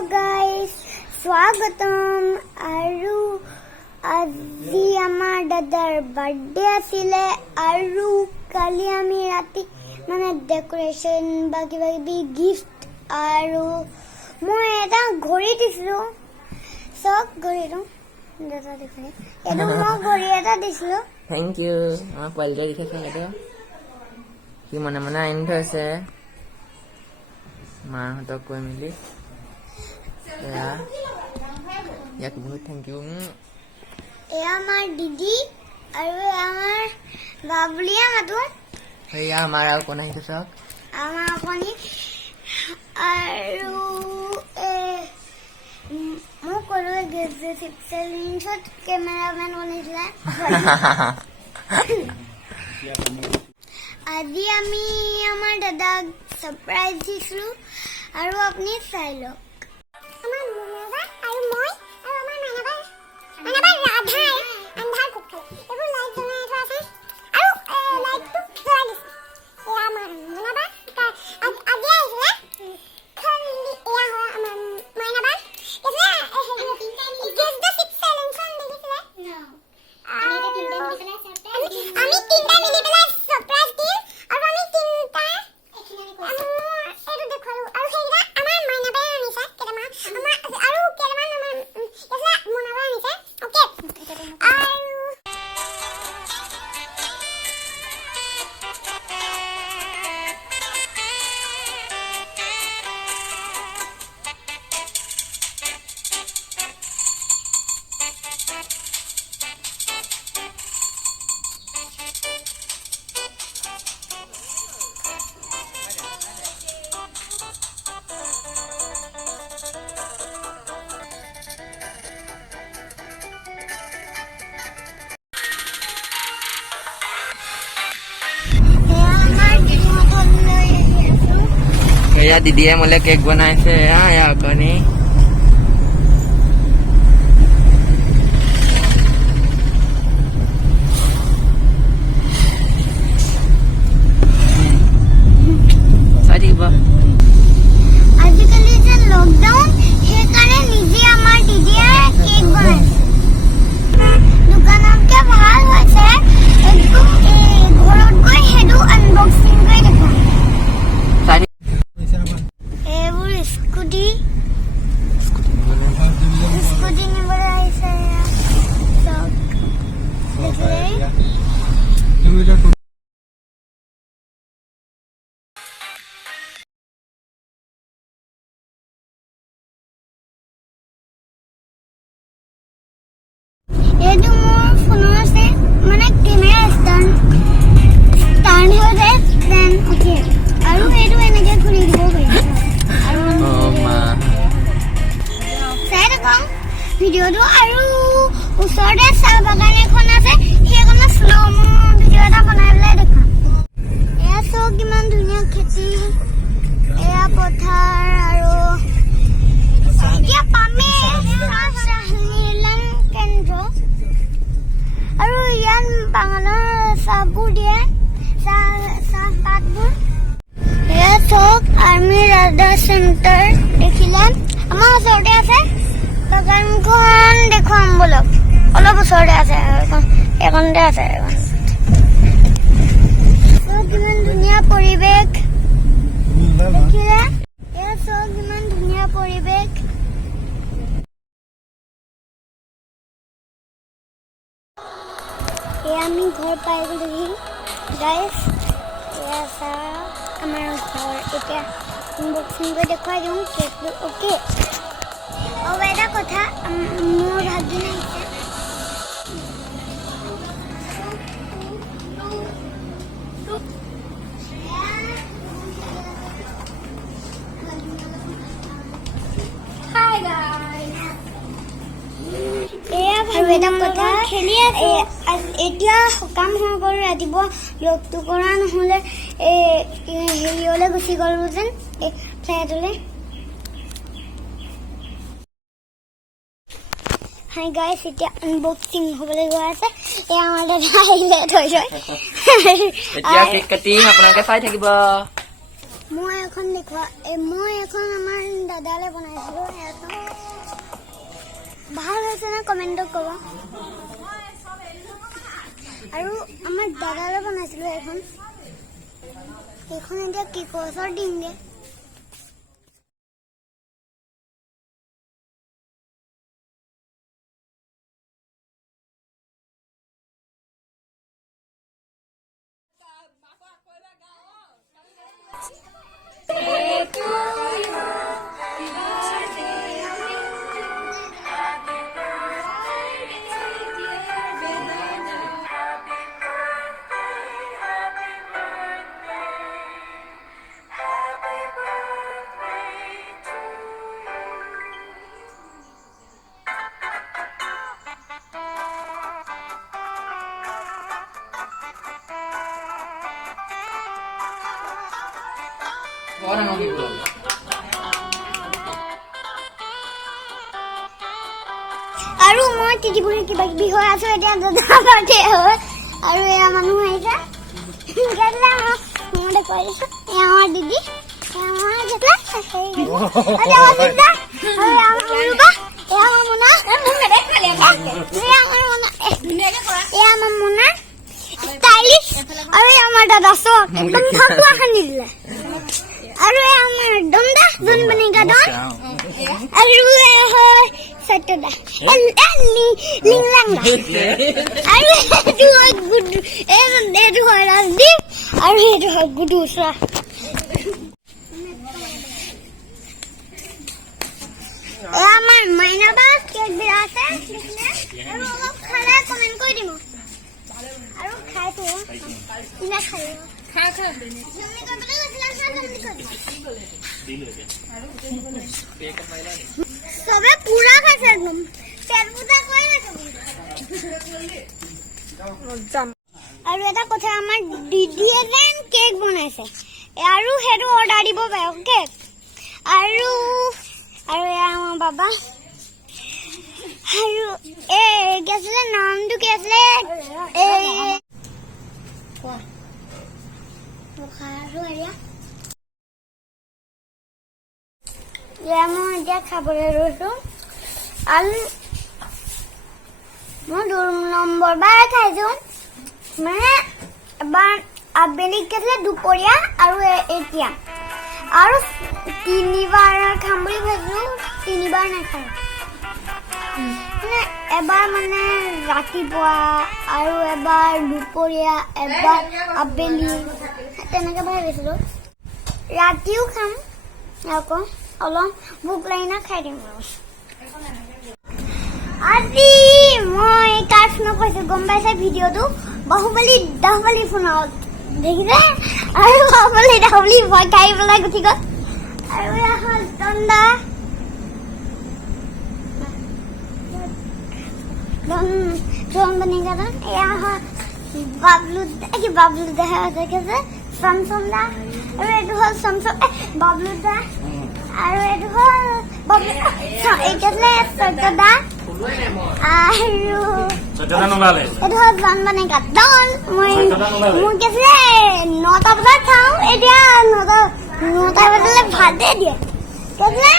Hello guys, स्वागतम আৰু আজি আমাৰ দাদাৰ বাৰ্থডে আছিলে আৰু কালি আমি ৰাতি মানে ডেকোৰেশন বা কিবা কিবি গিফট আৰু মই এটা ঘড়ী দিছিলো সব ঘড়ীটো দাদা দেখে এটো মই ঘড়ী এটা দিছিলো থ্যাংক ইউ আমাৰ পোৱালিটো দেখিছে এটো কি মনে মনে আনি থৈছে মাহঁতক কৈ মিলি ইয়াক বহুত থ্যাংক ইউ এয়া আমাৰ দিদি আৰু আমাৰ বাবলিয়া মাতো এয়া আমাৰ আৰু কোন আহিছে চাওক আমাৰ আপুনি আৰু মই কলো গেজেট কেমেৰামেন বনিছিলে আজি আমি আমাৰ দাদাক সাৰপ্ৰাইজ দিছো আৰু আপুনি চাই লওক আমাৰ মুনাবা আৰু মই আৰু আমাৰ মানবা ৰাধা আন্ধাৰ কুকল এইবোৰ লাইট জ্বলাই থোৱা আছে আৰু লাইটটো জ্বলাই দিছে এয়া আমাৰ মুনাবা আজি আহিলে খালি এয়া হয় আমাৰ মাইনাবা এয়া গেছ দ্য সিক্স সাইলেন্সন দেখিছিলে আমি তিনটা মিলি পেলাই সাৰপ্ৰাইজ দিম আৰু আমি তিনটা এইটো দেখালো আৰু সেইটা আমাৰ মাইনাবাই আনিছে কেটামান আমাৰ আৰু কেটামান আমাৰ এসা মুনাবা আনিছে ওকে আৰু এয়া দিদিয়ে মোলে কেক বনাইছে এয়া কণী চাই থাকিব আজিকালি যে লকডাউন সেইকাৰণে নিজে আমাৰ দিদিয়ে কেক বনাইছে দোকানতকে ভাল হৈছে একদম ঘৰত গৈ সেইটো আনবক্সিং কৰি দেখাম এইবোৰ স্কুটি নিবলৈ আহিছে চব দেখিলে এইটো মোৰ ফোনৰ আছে মানে কেমেৰা ষ্টাৰ্ট হৈ যায় দেন অ'কে আৰু এইটো এনেকৈ খুলি দিব পাৰি আৰু চাই থাকক ভিডিঅ'টো আৰু ওচৰতে চাহ বাগান এখন আছে সেইখনত শ্ল' ভিডিঅ' এটা বনাই পেলাই দেখাম এয়া চাওক কিমান ধুনীয়া খেতি এয়া পথাৰ আৰু এতিয়া পামেই নিৰ্মাণ কেন্দ্ৰ আৰু ইয়াত বাগানৰ চাহবোৰ দিয়ে চাহপাতবোৰ এয়া চাওক আৰ্মি ৰাডাৰ চেণ্টাৰ দেখিলে আমাৰ ওচৰতে আছে বাগানখন দেখুৱাম বলক অলপ ওচৰতে আছে এইখনতে আছে কিমান ধুনীয়া পৰিৱেশ দেখিলে এয়া চাওক কিমান ধুনীয়া পৰিৱেশ এয়া আমি ঘৰ পাই গ'লোহি গাইজ এয়া চাহ আমাৰ ঘৰ এতিয়া আনবক্সিং কৰি দেখুৱাই দিওঁ কেকটো অ'কে আৰু এটা কথা মোৰ ভাগিন আহিছে আৰু এটা কথা খেলি আছে এতিয়া সকাম হৈ গ'ল ৰাতিপুৱা লগটো কৰা নহ'লে হেৰিয়লৈ গুচি গ'লো যেন ফ্লাইটলৈ হাই গাইছ এতিয়া আনবক্সিং হ'বলৈ গৈ আছে এয়া আমাৰ দাদা আহিলে থৈ থৈ এতিয়া কেক কাটি আপোনালোকে চাই থাকিব মই এখন দেখুৱা মই এখন আমাৰ দাদালে বনাইছিলো এখন ভাল হৈছে না কমেন্টত ক'ব আৰু আমাৰ দাদালে বনাইছিলো এখন এতিয়া কি কছৰ দিমগে আৰু মই তিতিপুৰি কিবা কিবি হৈ আছো এতিয়া দাদা বাৰ্থডে হয় আৰু এয়া মানুহ আহিছে কেলে মই দেখুৱাই দিছো এয়া আমাৰ দিদি এয়া আমাৰ কেলে এয়া আমাৰ দিদা আৰু এয়া আমাৰ মুনুবা এয়া আমাৰ মুনা এয়া আমাৰ মুনা ষ্টাইলিছ আৰু এয়া আমাৰ দাদা চক একদম ফাকুৱা খান্দি দিলে আৰু এয়া আমাৰ দমদা যোন বনেগা দম আৰু এয়া হয় সত্যদা লিংলাংদা আৰু এইটো হয় গুডু এইটো হয় ৰাজদীপ আৰু এইটো হয় গুডু চোৱা আমাৰ মাইনাবা কেক বিৰা আছে আৰু অলপ খালে কমেণ্ট কৰি দিম আৰু খাইছো ইনা খাই সবে পুৰা খাইছে একদম পেট পুজা কৰি আৰু এটা কথা আমাৰ দিদিয়ে যেন কেক বনাইছে আৰু সেইটো অৰ্ডাৰ দিব পাৰে কেক আৰু আমাৰ বাবা আৰু কি আছিলে নামটো কি আছিলে মই এতিয়া খাবলৈ লৈছো আৰু মই 2 নম্বৰ বাৰ খাইছো মানে এবাৰ আবেলি কি আছিলে দুপৰীয়া আৰু এতিয়া আৰু 3বাৰ খাম বুলি ভাবিছো 3বাৰ নাখাওঁ মানে এবাৰ মানে ৰাতিপুৱা আৰু এবাৰ দুপৰীয়া এবাৰ আবেলি তেনেকে ভাবিছিলো ৰাতিও খাম আকৌ অলপ ভোক লাগিনা খাই দিম আজি মই কাৰ্ফ নকৈছো গম পাইছে ভিডিঅ'টো বাহুবলী ফোনত দেখিছে আৰু বাহুবলী ভয় খাই পেলাই গুচি গ'ল আৰু এখন দন্দা জন বনেগা দম এয়া হয় বাবলু দেখা দেখিছে চমচম দা আৰু এইটো হ'ল চমচম বাবলু দা আৰু এইটো হ'ল বাবলু এইটো আছিলে সত্যদা আৰু এইটো হ'ল জন বনেগা দল মোৰ কি আছিলে 9টা বজাত খাওঁ এতিয়া 9টা বজালৈ ভাতে দিয়ে কি আছিলে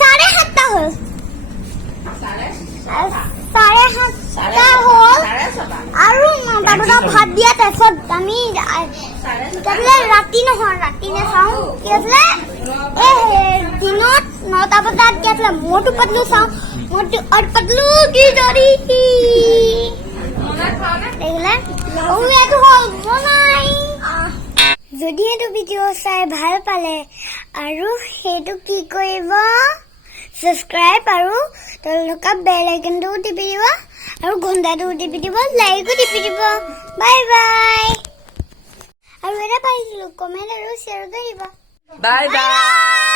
7:30 হ'ল 7:30 হ'ল আৰু 9টা বজাত ভাত দিয়া তাৰপিছত আমি ৰাতি নহয় ৰাতি নাচাওঁ কি আছিলে দিনত 9টা বজাত কি আছিলে মোৰটো পাতলো চাওঁ মোৰটো পাতলো কি দৰি দেখিলে এইটো হ'ল বনাই যদি এইটো ভিডিঅ' চাই ভাল পালে আৰু সেইটো কি কৰিব সাবস্ক্ৰাইব আৰু তলকা বেল আইকনটো টিপি দিব আৰু ঘণ্টাটো টিপি দিব লাইকো টিপি দিব বাই বাই আৰু এটা পাইছিলো কমেণ্ট আৰু শ্বেয়াৰ কৰিব বাই বাই